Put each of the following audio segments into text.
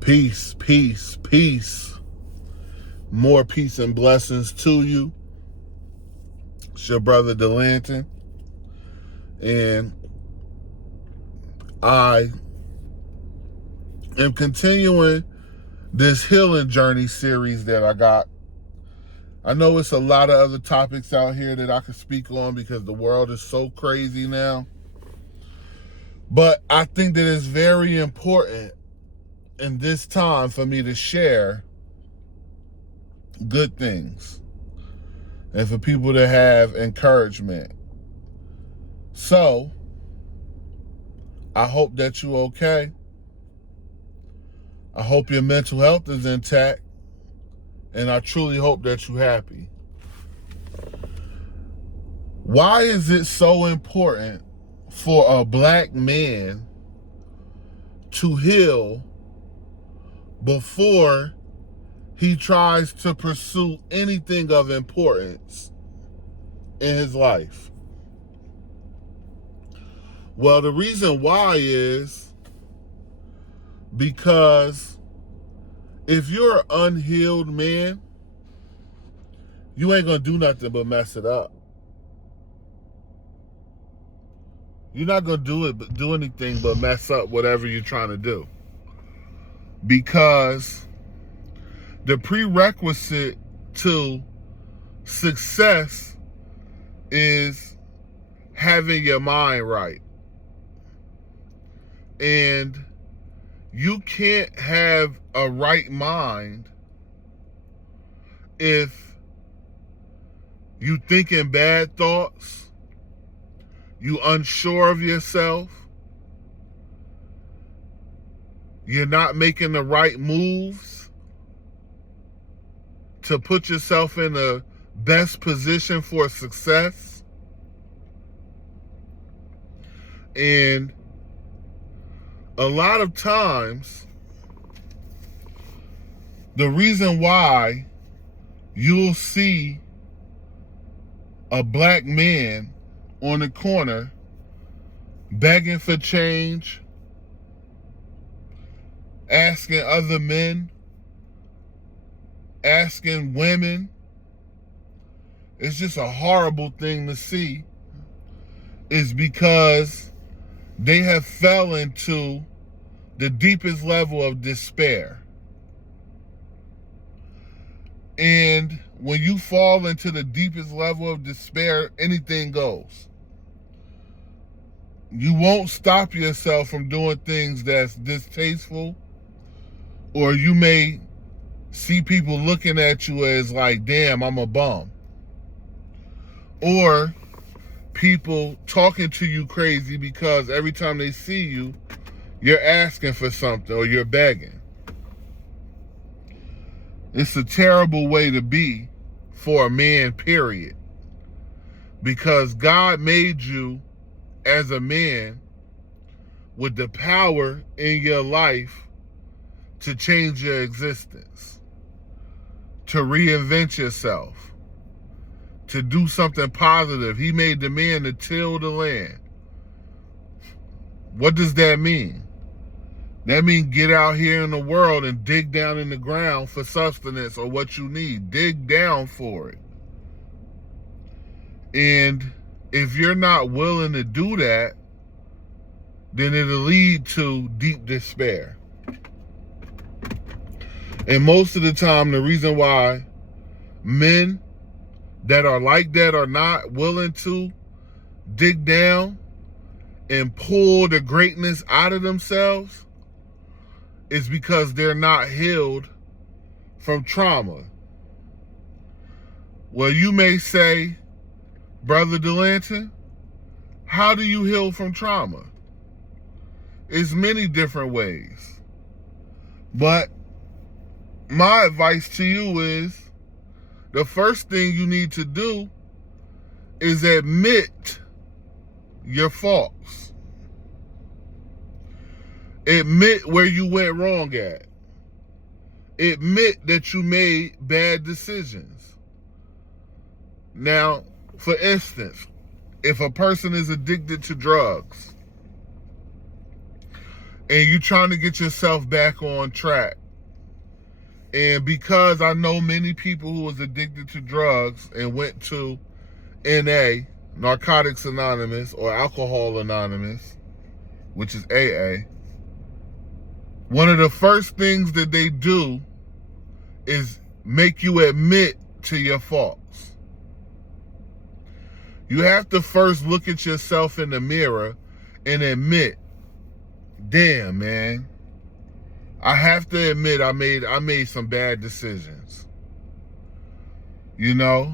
Peace, peace, peace. More peace and blessings to you. It's your brother Delanton. And I am continuing this healing journey series that I got. I know it's a lot of other topics out here that I could speak on because the world is so crazy now. But I think that it's very important in this time for me to share good things and for people to have encouragement. So, I hope that you're okay. I hope your mental health is intact, and I truly hope that you're happy. Why is it so important for a black man to heal before he tries to pursue anything of importance in his life? Well, the reason why is because if you're an unhealed man, you ain't gonna do nothing but mess it up. You're not gonna do anything but mess up whatever you're trying to do. Because the prerequisite to success is having your mind right. And you can't have a right mind if you thinking bad thoughts, you unsure of yourself, you're not making the right moves to put yourself in the best position for success. And a lot of times, the reason why you'll see a black man on the corner begging for change, asking other men, asking women, it's just a horrible thing to see, is because they have fell into the deepest level of despair. And when you fall into the deepest level of despair, anything goes. You won't stop yourself from doing things that's distasteful, or you may see people looking at you as like, damn, I'm a bum. Or people talking to you crazy because every time they see you, you're asking for something or you're begging. It's a terrible way to be for a man, period. Because God made you as a man with the power in your life to change your existence, to reinvent yourself, to do something positive. He made the man to till the land. What does that mean? That means get out here in the world and dig down in the ground for sustenance or what you need. Dig down for it. And if you're not willing to do that, then it'll lead to deep despair. And most of the time, the reason why men that are like that are not willing to dig down and pull the greatness out of themselves is because they're not healed from trauma. Well, you may say, Brother Delanton, how do you heal from trauma? It's many different ways. But my advice to you is, the first thing you need to do is admit your faults. Admit where you went wrong at. Admit that you made bad decisions. Now, for instance, if a person is addicted to drugs, and you're trying to get yourself back on track. And because I know many people who was addicted to drugs and went to NA, Narcotics Anonymous, or Alcohol Anonymous, which is AA, one of the first things that they do is make you admit to your faults. You have to first look at yourself in the mirror and admit, damn, man, I have to admit I made some bad decisions. You know,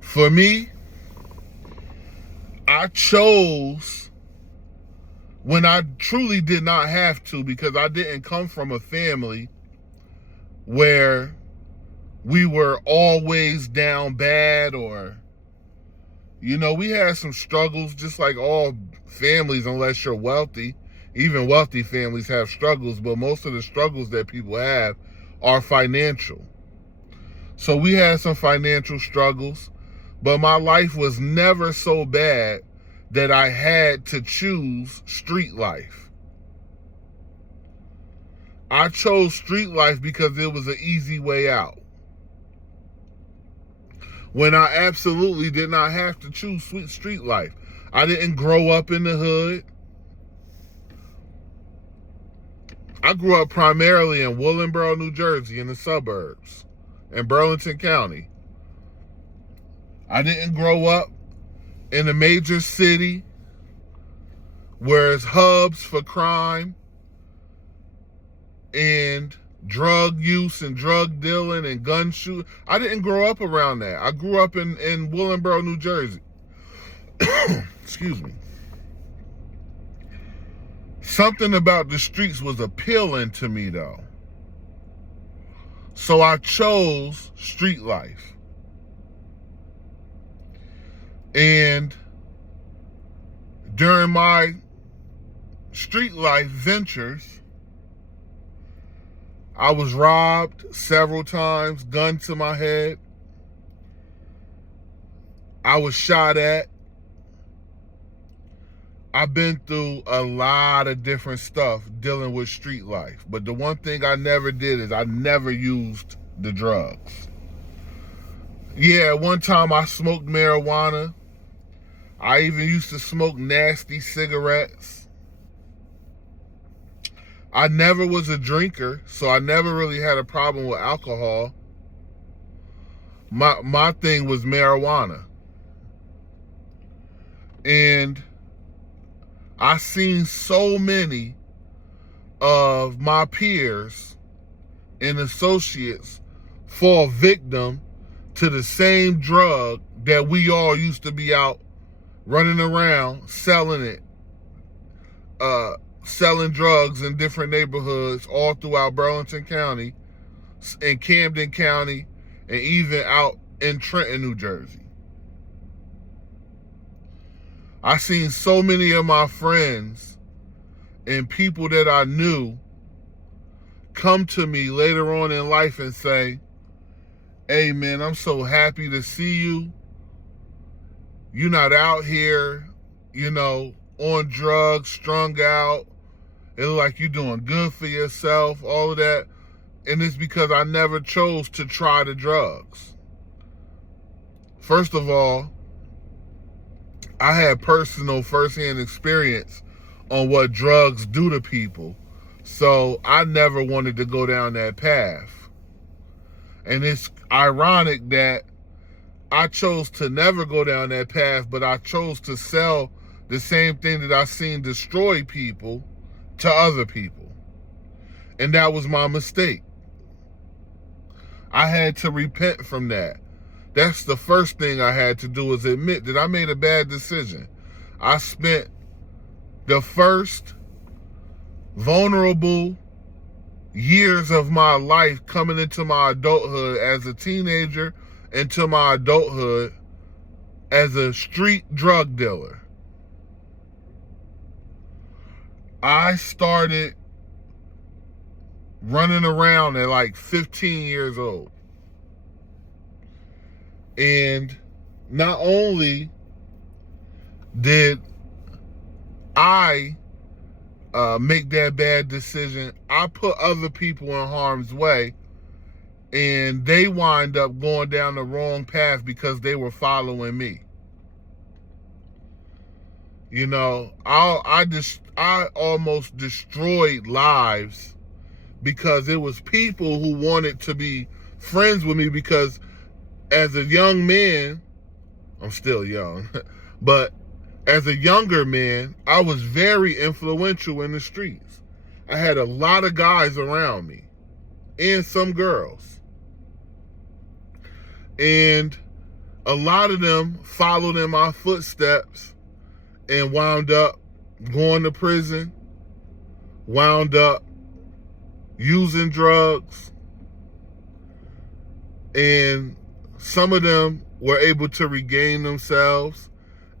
for me, I chose when I truly did not have to, because I didn't come from a family where we were always down bad, or, you know, we had some struggles just like all families, unless you're wealthy. Even wealthy families have struggles, but most of the struggles that people have are financial. So we had some financial struggles, but my life was never so bad that I had to choose street life. I chose street life because it was an easy way out, when I absolutely did not have to choose street life. I didn't grow up in the hood. I grew up primarily in Willingboro, New Jersey, in the suburbs, in Burlington County. I didn't grow up in a major city where it's hubs for crime and drug use and drug dealing and gun shooting. I didn't grow up around that. I grew up in Willingboro, New Jersey. Excuse me. Something about the streets was appealing to me, though. So I chose street life. And during my street life ventures, I was robbed several times, gun to my head. I was shot at. I've been through a lot of different stuff dealing with street life. But the one thing I never did is I never used the drugs. Yeah, one time I smoked marijuana. I even used to smoke nasty cigarettes. I never was a drinker, so I never really had a problem with alcohol. My thing was marijuana. And I seen so many of my peers and associates fall victim to the same drug that we all used to be out running around selling it, selling drugs in different neighborhoods all throughout Burlington County, in Camden County, and even out in Trenton, New Jersey. I seen so many of my friends and people that I knew come to me later on in life and say, hey man, I'm so happy to see you. You're not out here, you know, on drugs, strung out. It look like you're doing good for yourself, all of that. And it's because I never chose to try the drugs. First of all, I had personal first-hand experience on what drugs do to people. So I never wanted to go down that path. And it's ironic that I chose to never go down that path, but I chose to sell the same thing that I seen destroy people to other people. And that was my mistake. I had to repent from that. That's the first thing I had to do, is admit that I made a bad decision. I spent the first vulnerable years of my life coming into my adulthood as a teenager, into my adulthood as a street drug dealer. I started running around at like 15 years old. And not only did I make that bad decision, I put other people in harm's way, and they wind up going down the wrong path because they were following me. You know, I almost destroyed lives because it was people who wanted to be friends with me, because as a young man, I'm still young, but as a younger man, I was very influential in the streets. I had a lot of guys around me and some girls. And a lot of them followed in my footsteps and wound up going to prison, wound up using drugs, and some of them were able to regain themselves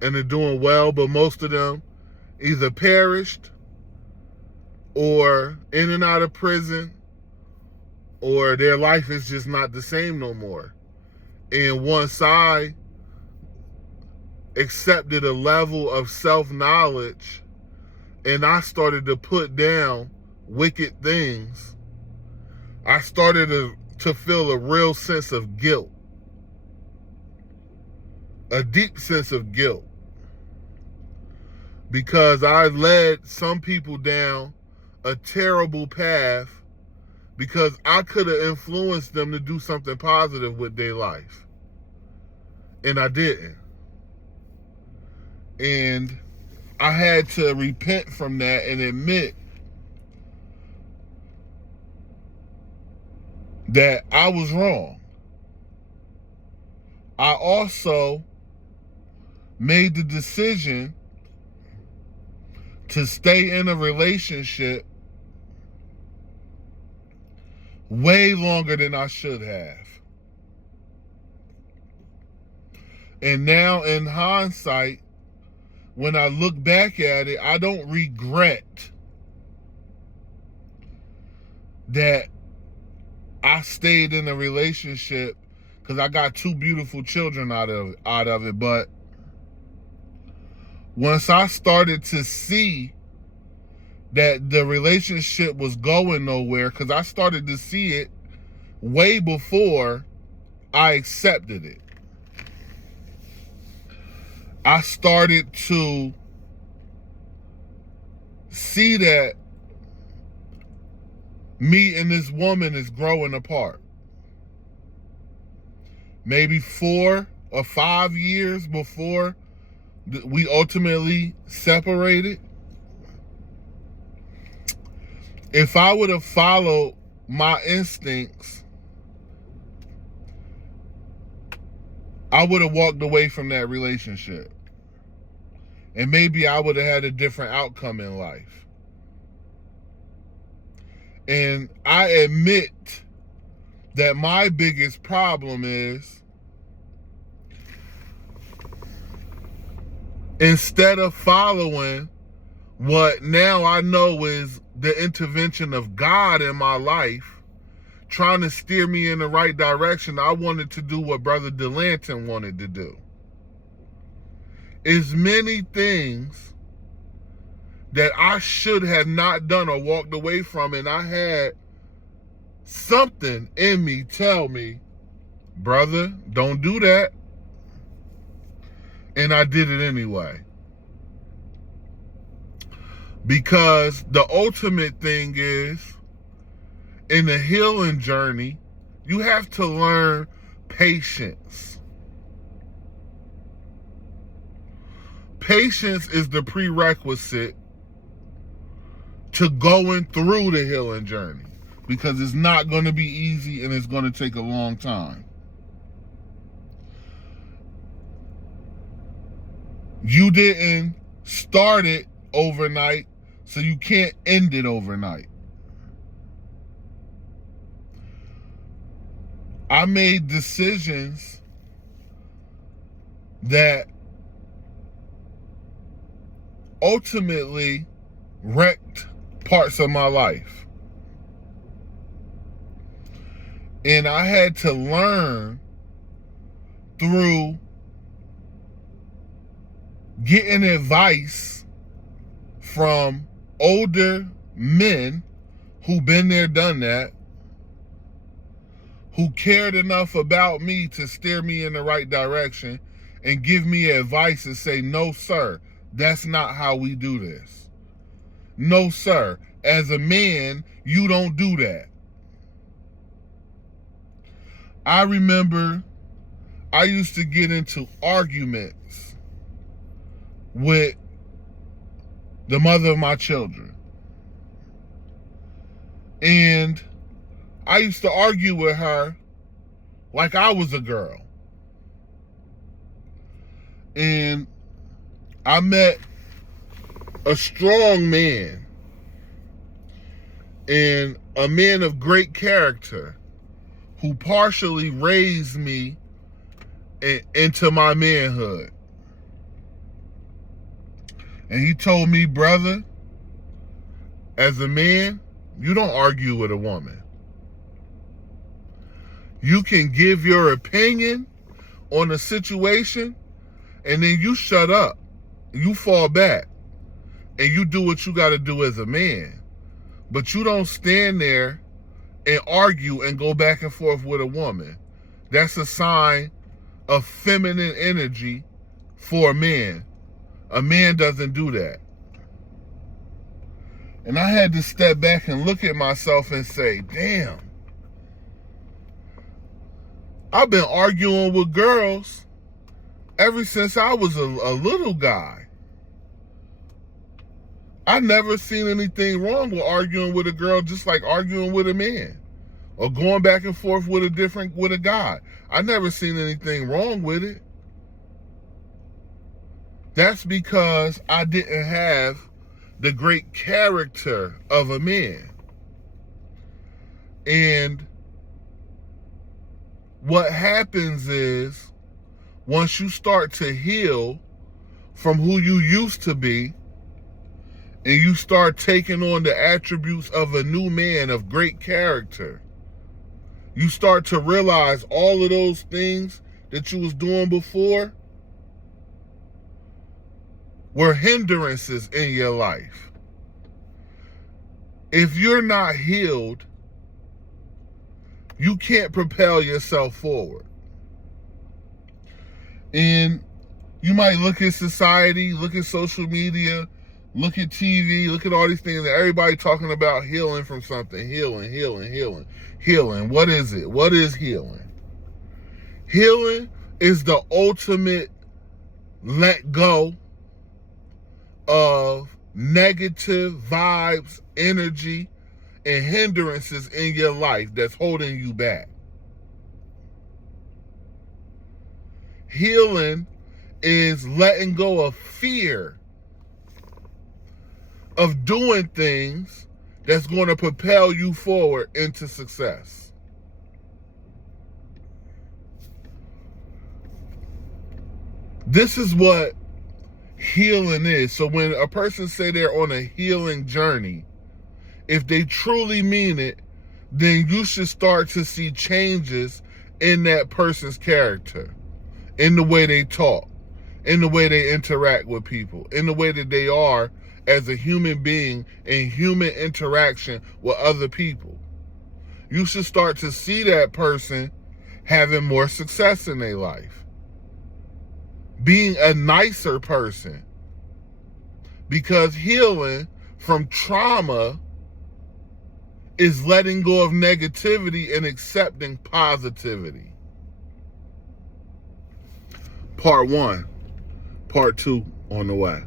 and are doing well, but most of them either perished or in and out of prison, or their life is just not the same no more. And once I accepted a level of self-knowledge and I started to put down wicked things, I started to feel a real sense of guilt, a deep sense of guilt, because I led some people down a terrible path because I could have influenced them to do something positive with their life, and I didn't. And I had to repent from that and admit that I was wrong. I also made the decision to stay in a relationship way longer than I should have. And now in hindsight, when I look back at it, I don't regret that I stayed in a relationship, because I got 2 beautiful children out of it. But once I started to see that the relationship was going nowhere, because I started to see it way before I accepted it, I started to see that me and this woman is growing apart. Maybe 4 or 5 years before we ultimately separated. If I would have followed my instincts, I would have walked away from that relationship. And maybe I would have had a different outcome in life. And I admit that my biggest problem is, instead of following what now I know is the intervention of God in my life, trying to steer me in the right direction, I wanted to do what Brother Delanton wanted to do. Is many things that I should have not done or walked away from, and I had something in me tell me, brother, don't do that. And I did it anyway. Because the ultimate thing is, in the healing journey, you have to learn patience. Patience is the prerequisite to going through the healing journey, because it's not going to be easy and it's going to take a long time. You didn't start it overnight, so you can't end it overnight. I made decisions that ultimately wrecked parts of my life. And I had to learn through getting advice from older men who been there, done that, who cared enough about me to steer me in the right direction and give me advice and say, no, sir, that's not how we do this. No, sir, as a man, you don't do that. I remember I used to get into arguments with the mother of my children. And I used to argue with her like I was a girl. And I met a strong man and a man of great character who partially raised me into my manhood. And he told me, brother, as a man, you don't argue with a woman. You can give your opinion on a situation and then you shut up. You fall back and you do what you got to do as a man. But you don't stand there and argue and go back and forth with a woman. That's a sign of feminine energy for a man. A man doesn't do that. And I had to step back and look at myself and say, damn, I've been arguing with girls ever since I was a little guy. I never seen anything wrong with arguing with a girl, just like arguing with a man or going back and forth with a guy. I never seen anything wrong with it. That's because I didn't have the great character of a man. And what happens is, once you start to heal from who you used to be, and you start taking on the attributes of a new man of great character, you start to realize all of those things that you was doing before were hindrances in your life. If you're not healed, you can't propel yourself forward. And you might look at society, look at social media, look at TV, look at all these things that everybody talking about healing from something. Healing. What is it? What is healing? Healing is the ultimate let go of negative vibes, energy, and hindrances in your life that's holding you back. Healing is letting go of fear of doing things that's going to propel you forward into success. This is what healing is. So when a person say they're on a healing journey, if they truly mean it, then you should start to see changes in that person's character, in the way they talk, in the way they interact with people, in the way that they are as a human being in human interaction with other people. You should start to see that person having more success in their life, being a nicer person, because healing from trauma is letting go of negativity and accepting positivity. Part 1. Part 2 on the way.